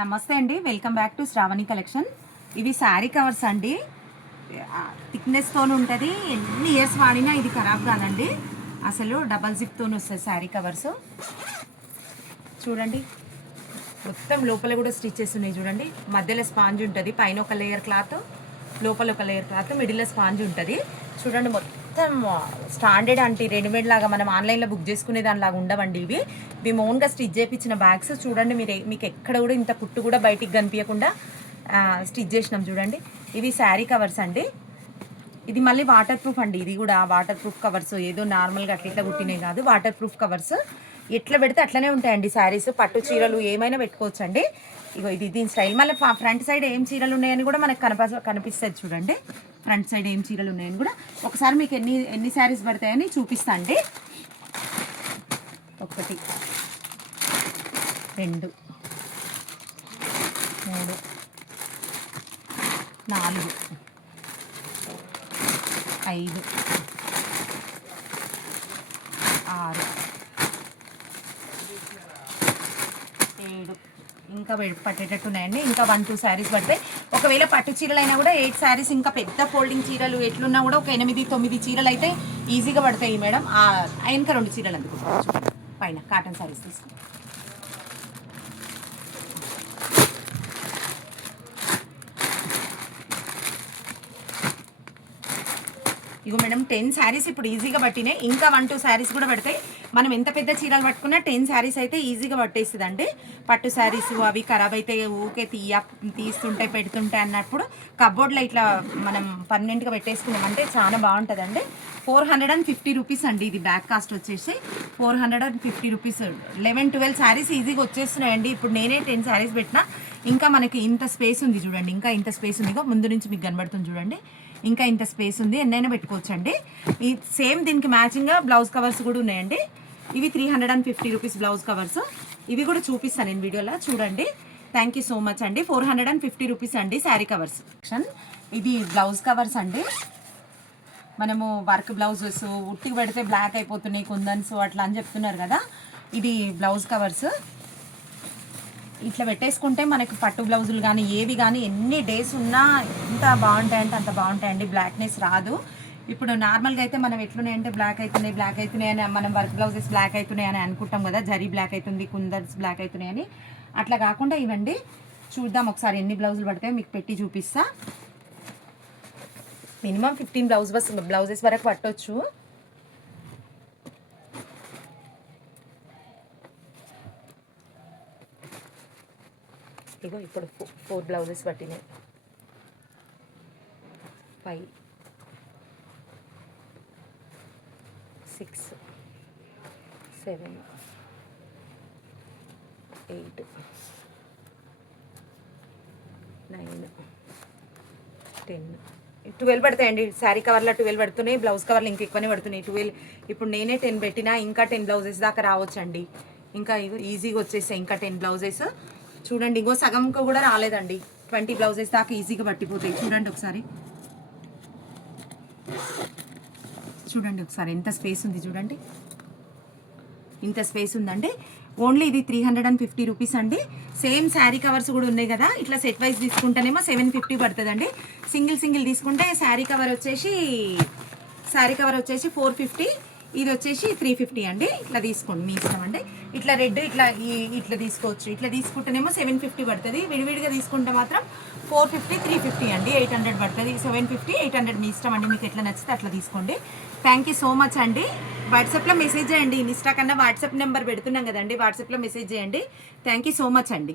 నమస్తే అండి, welcome back to Shravani collection. ఇవి శారీ కవర్స్ అండి. థిక్నెస్తో ఉంటుంది, ఎన్ని ఇయర్స్ వాడినా ఇది ఖరాబ్ కాదండి. అసలు డబల్ జిప్తో వస్తుంది శారీ కవర్స్. చూడండి, మొత్తం లోపల కూడా స్టిచెస్ ఉన్నాయి. చూడండి, మధ్యలో స్పాంజ్ ఉంటుంది, పైన ఒక లేయర్ క్లాత్, లోపల ఒక లేయర్ క్లాత్, మిడిల్లో స్పాంజ్ ఉంటుంది. చూడండి, మొత్తం స్టాండర్డ్ అంటే రెడీమేడ్ లాగా మనం ఆన్లైన్లో బుక్ చేసుకునే దానిలాగా ఉండవండి. ఇవి మేము ఓన్గా స్టిచ్ చేయించిన బ్యాగ్స్. చూడండి, మీకు ఎక్కడ కూడా ఇంత కుట్టు కూడా బయటికి కనిపించకుండా స్టిచ్ చేసినాం. చూడండి, ఇవి శారీ కవర్స్ అండి. ఇది మళ్ళీ వాటర్ ప్రూఫ్ అండి. ఇది కూడా వాటర్ ప్రూఫ్ కవర్స్, ఏదో నార్మల్గా అట్లా ఇట్లా కుట్టినవి కాదు, వాటర్ ప్రూఫ్ కవర్స్. ఎట్లా పెడితే అట్లనే ఉంటాయండి శారీస్. పట్టు చీరలు ఏమైనా పెట్టుకోవచ్చు అండి. ఇగో ఇది దీని స్టైల్. మళ్ళీ ఫ్రంట్ సైడ్ ఏం చీరలు ఉన్నాయని కూడా మనకు కనిపిస్తుంది. చూడండి, ఫ్రంట్ సైడ్ ఏం చీరలు ఉన్నాయని కూడా ఒకసారి మీకు ఎన్ని శారీస్ పడతాయని చూపిస్తా అండి. 1 2 3 4 5 6 7 ఇంకా పట్టేటట్టు ఉన్నాయండి. ఇంకా 1-2 శారీస్ పడతాయి. ఒకవేళ పట్టు చీరలు అయినా కూడా 8 శారీస్, ఇంకా పెద్ద ఫోల్డింగ్ చీరలు ఎట్లున్నా కూడా ఒక 8-9 చీరలు అయితే ఈజీగా పడతాయి మేడం. ఇంకా 2 చీరలు అందుకుంటాం. పైన కాటన్ శారీస్ తీసుకుంటాం. ఇగో మేడం 10 శారీస్ ఇప్పుడు ఈజీగా పట్టినాయి. ఇంకా 1-2 శారీస్ కూడా పడతాయి. మనం ఎంత పెద్ద చీరలు పట్టుకున్నా 10 శారీస్ అయితే ఈజీగా పట్టేస్తుంది అండి. పట్టు శారీస్ అవి ఖరాబ్ అయితే ఊకే తీస్తుంటే పెడుతుంటే అన్నప్పుడు కబోర్డ్లో ఇట్లా మనం పర్మనెంట్గా పెట్టేసుకున్నాం అంటే చాలా బాగుంటుందండి. 450 రూపీస్ అండి. ఇది బ్యాక్ కాస్ట్ వచ్చేసి 450 రూపీస్. 11-12 శారీస్ ఈజీగా వచ్చేస్తున్నాయండి. ఇప్పుడు నేనే 10 శారీస్ పెట్టినా. ఇంకా మనకి ఇంత స్పేస్ ఉంది చూడండి, ఇంకా ఇంత స్పేస్ ఉంది. ముందు నుంచి మీకు కనబడుతుంది చూడండి, ఇంకా ఇంత స్పేస్ ఉంది. ఎన్నైనా పెట్టుకోవచ్చండి. ఈ సేమ్ దీనికి మ్యాచింగ్గా బ్లౌజ్ కవర్స్ కూడా ఉన్నాయండి. ఇవి 350 రూపీస్ బ్లౌజ్ కవర్స్. ఇవి కూడా చూపిస్తాను నేను వీడియోలో. చూడండి, థ్యాంక్ యూ సో మచ్ అండి. 450 రూపీస్ అండి శారీ కవర్స్. ఇది బ్లౌజ్ కవర్స్ అండి. మనము వర్క్ బ్లౌజెస్ ఉట్టికి పెడితే బ్లాక్ అయిపోతున్నాయి కుందన్స్ అట్లా అని చెప్తున్నారు కదా, ఇది బ్లౌజ్ కవర్స్. ఇట్లా పెట్టేసుకుంటే మనకి పట్టు బ్లౌజులు కానీ ఏవి కానీ ఎన్ని డేస్ ఉన్నా ఎంత బాగుంటాయంటే అంత బాగుంటాయండి. బ్లాక్నెస్ రాదు. ఇప్పుడు నార్మల్గా అయితే మనం ఎట్లున్నాయంటే బ్లాక్ అవుతున్నాయి అని మనం వర్క్ బ్లౌజెస్ బ్లాక్ అవుతున్నాయి అని అనుకుంటాం కదా, జరీ బ్లాక్ అవుతుంది, కుందన్స్ బ్లాక్ అవుతున్నాయని. అట్లా కాకుండా ఇవ్వండి. చూద్దాం ఒకసారి ఎన్ని బ్లౌజులు పడతాయో మీకు పెట్టి చూపిస్తా. మినిమం 15 బ్లౌజెస్ వరకు పట్టవచ్చు. ఇగో ఇప్పుడు 4 బ్లౌజెస్ పట్టినాయి. 5 6 7 8 9 10 12 పడతాయండి. శారీ కవర్లో 12 పడుతున్నాయి, బ్లౌజ్ కవర్లు ఇంకా ఎక్కువనే పడుతున్నాయి. 12 ఇప్పుడు నేనే 10 పెట్టినా ఇంకా 10 బ్లౌజెస్ దాకా రావచ్చండి. ఇంకా ఈజీగా వచ్చేసాయి ఇంకా 10 బ్లౌజెస్. చూడండి, ఇంకో సగంకు కూడా రాలేదండి. 20 బ్లౌజెస్ దాకా ఈజీగా పట్టిపోతాయి. చూడండి ఒకసారి, ఎంత స్పేస్ ఉంది చూడండి, ఇంత స్పేస్ ఉందండి. ఓన్లీ ఇది 350 రూపీస్ అండి. సేమ్ శారీ కవర్స్ కూడా ఉన్నాయి కదా, ఇట్లా సెట్ వైజ్ తీసుకుంటేనేమో 750 పడుతుందండి. సింగిల్ తీసుకుంటే శారీ కవర్ వచ్చేసి 450, ఇది వచ్చేసి 350 అండి. ఇట్లా తీసుకోండి, మీ ఇష్టం అండి. ఇట్లా రెడ్ ఇట్లా తీసుకోవచ్చు. ఇట్లా తీసుకుంటేనేమో 750 పడుతుంది. విడివిడిగా తీసుకుంటే మాత్రం 450, 350 అండి. 800 పడుతుంది. 750, 800 మీ ఇష్టం అండి. మీకు ఎట్లా నచ్చితే అట్లా తీసుకోండి. థ్యాంక్ యూ సో మచ్ అండి. వాట్సాప్లో మెసేజ్ చేయండి. ఇన్స్టా కన్నా వాట్సాప్ నెంబర్ పెడుతున్నాం కదండి, వాట్సాప్లో మెసేజ్ చేయండి. థ్యాంక్ యూ సో మచ్ అండి.